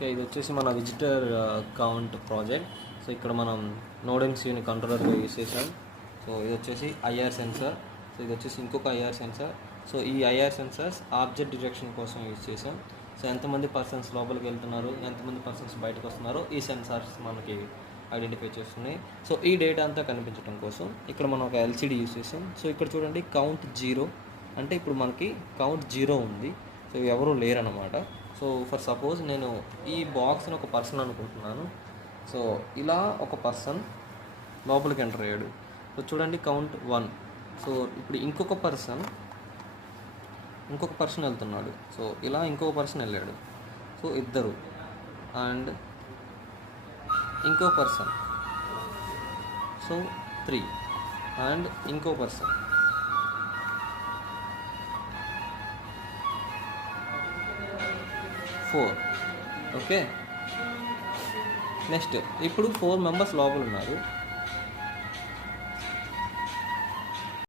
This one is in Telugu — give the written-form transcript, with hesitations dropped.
ఓకే, ఇది వచ్చేసి మన విజిటర్ కౌంట్ ప్రాజెక్ట్. సో ఇక్కడ మనం నోడెంసీని కంట్రోలర్గా యూస్ చేసాం. సో ఇది వచ్చేసి ఐఆర్ సెన్సార్. సో ఇది వచ్చేసి ఇంకొక ఐఆర్ సెన్సార్. సో ఈ ఐఆర్ సెన్సార్స్ ఆబ్జెక్ట్ డిటెక్షన్ కోసం యూజ్ చేసాం. సో ఎంతమంది పర్సన్స్ లోపలికి వెళ్తున్నారు, ఎంతమంది పర్సన్స్ బయటకు వస్తున్నారో ఈ సెన్సార్స్ మనకి ఐడెంటిఫై చేస్తున్నాయి. సో ఈ డేటా అంతా కనిపించడం కోసం ఇక్కడ మనం ఒక ఎల్సిడి యూజ్ చేసాం. సో ఇక్కడ చూడండి కౌంట్ 0 అంటే ఇప్పుడు మనకి కౌంట్ 0 ఉంది. సో ఎవరు లేరన్నమాట. సో ఫర్ సపోజ్ నేను ఈ బాక్స్ని ఒక పర్సన్ అనుకుంటున్నాను. సో ఇలా ఒక పర్సన్ లోపలికి ఎంటర్ అయ్యాడు. సో చూడండి కౌంట్ 1. సో ఇప్పుడు ఇంకొక పర్సన్ వెళ్తున్నాడు. సో ఇలా ఇంకొక పర్సన్ వెళ్ళాడు. సో ఇద్దరు అండ్ ఇంకో పర్సన్. సో 3 అండ్ ఇంకో పర్సన్. 4. ఓకే, నెక్స్ట్ ఇప్పుడు 4 మెంబర్స్ లోపల ఉన్నారు.